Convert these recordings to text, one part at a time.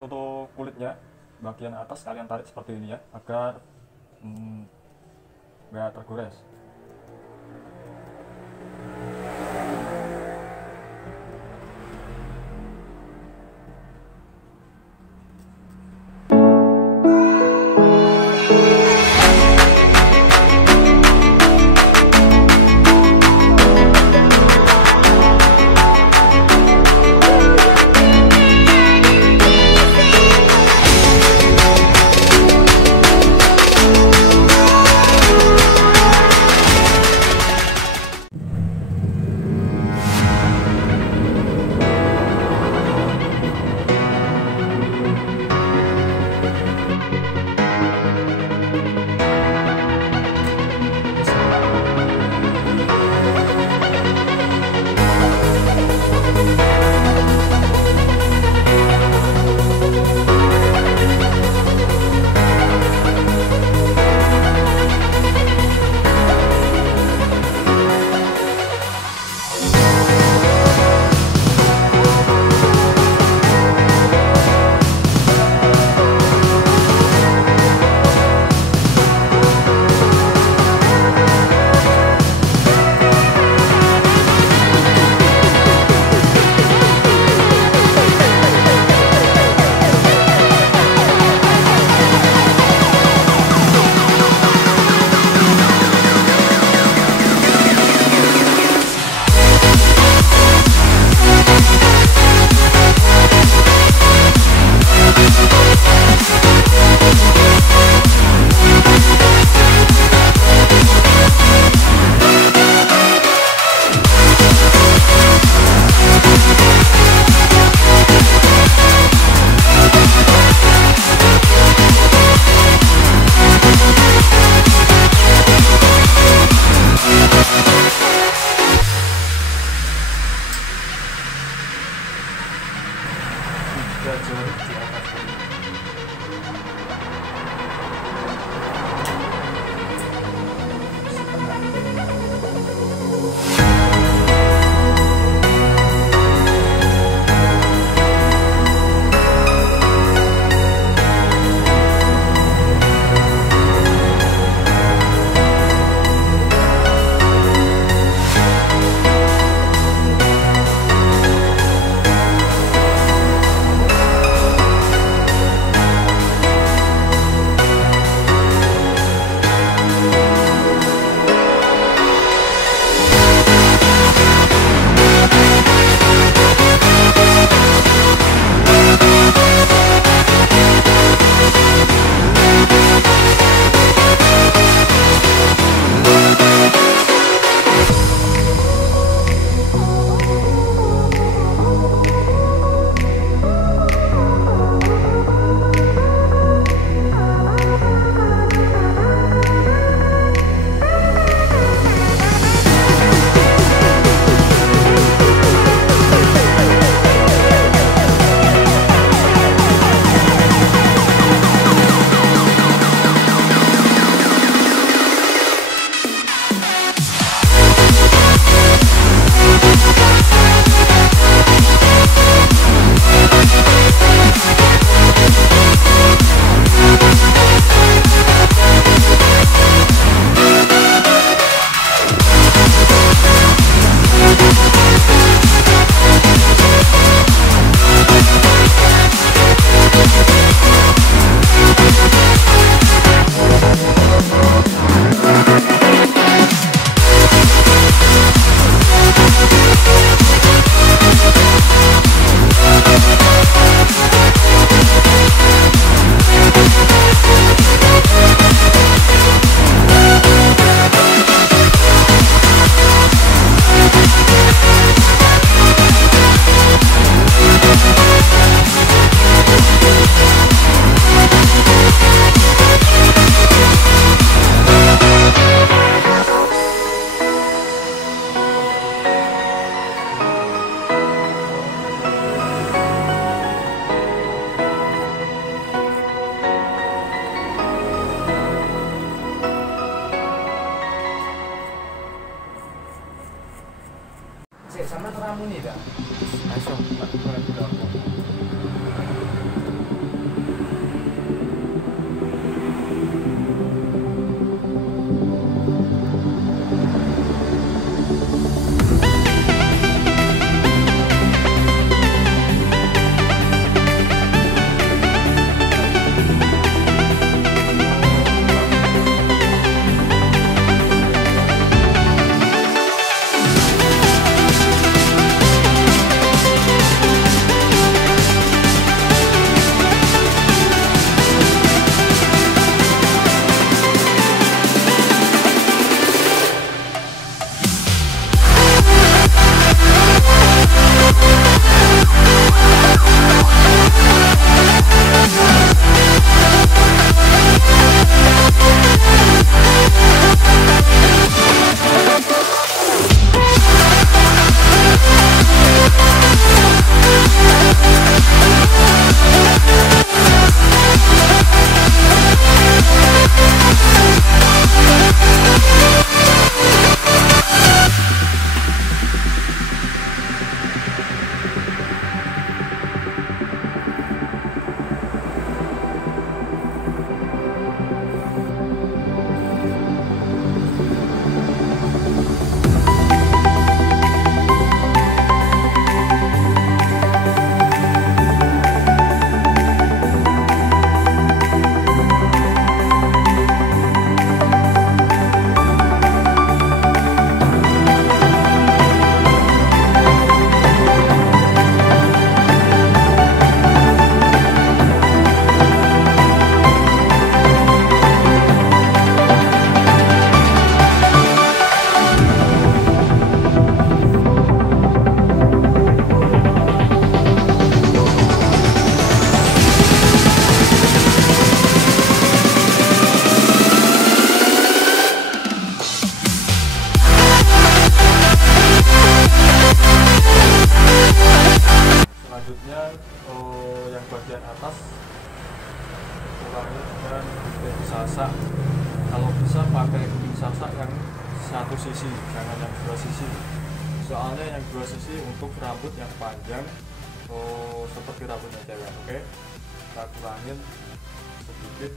Untuk kulitnya bagian atas kalian tarik seperti ini ya, agar nggak tergores. Jari di atas ini. bagian atas kurangi dengan gunting sasak. Kalau bisa pakai gunting sasak yang satu sisi, jangan yang dua sisi. Soalnya yang dua sisi untuk rambut yang panjang, seperti rambutnya cewek. Oke, kita kurangin sedikit.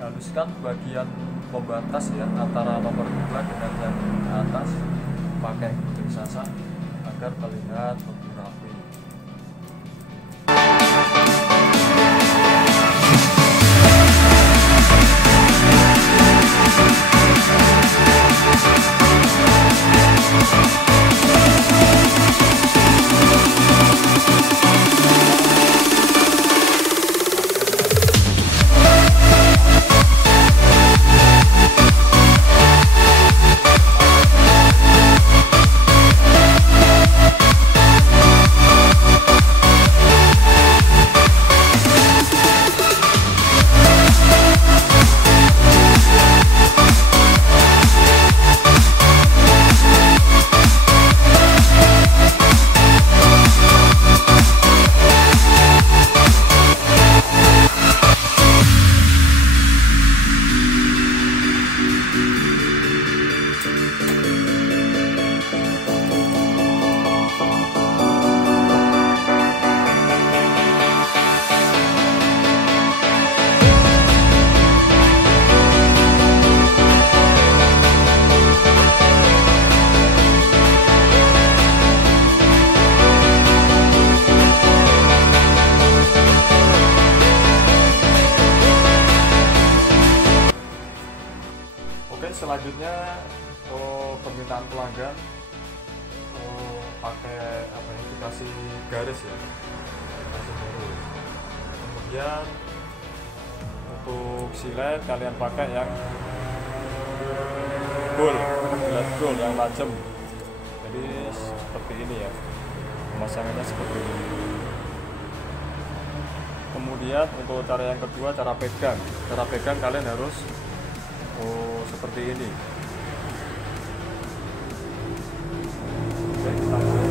Haluskan bagian pembatas ya antara nomor 2 dengan yang atas pakai gunting sasak agar terlihat lebih rapi. Selanjutnya permintaan pelanggan pakai apa ya, dikasih garis ya, kasih garis. Kemudian untuk silet kalian pakai yang gold yang tajam. Jadi seperti ini ya, pemasangannya seperti ini. Kemudian untuk cara yang kedua, cara pegang kalian harus seperti ini. Oke, kita mulai.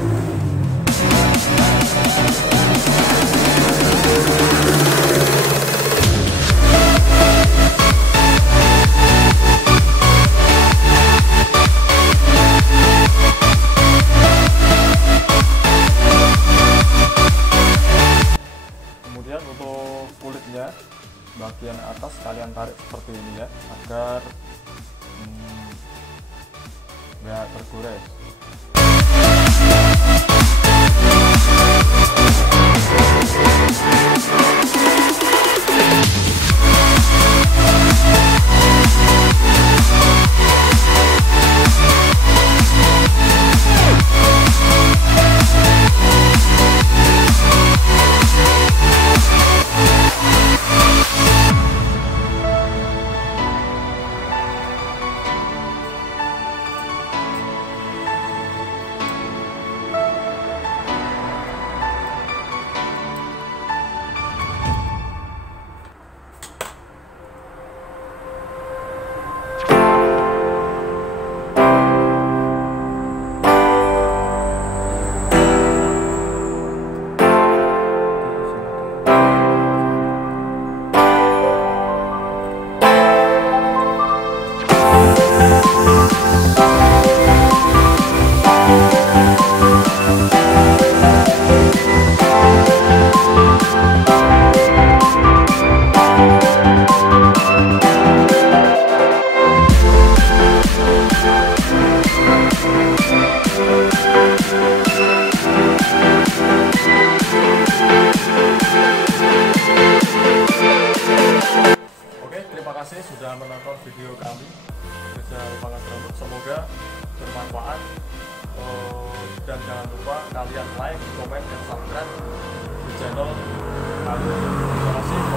Kemudian untuk kulitnya bagian atas kalian tarik seperti ini ya, agar nggak tergores. sudah menonton video kami spesial pangkas rambut. Semoga bermanfaat. Dan jangan lupa kalian like, comment, dan subscribe di channel kami. Terima kasih.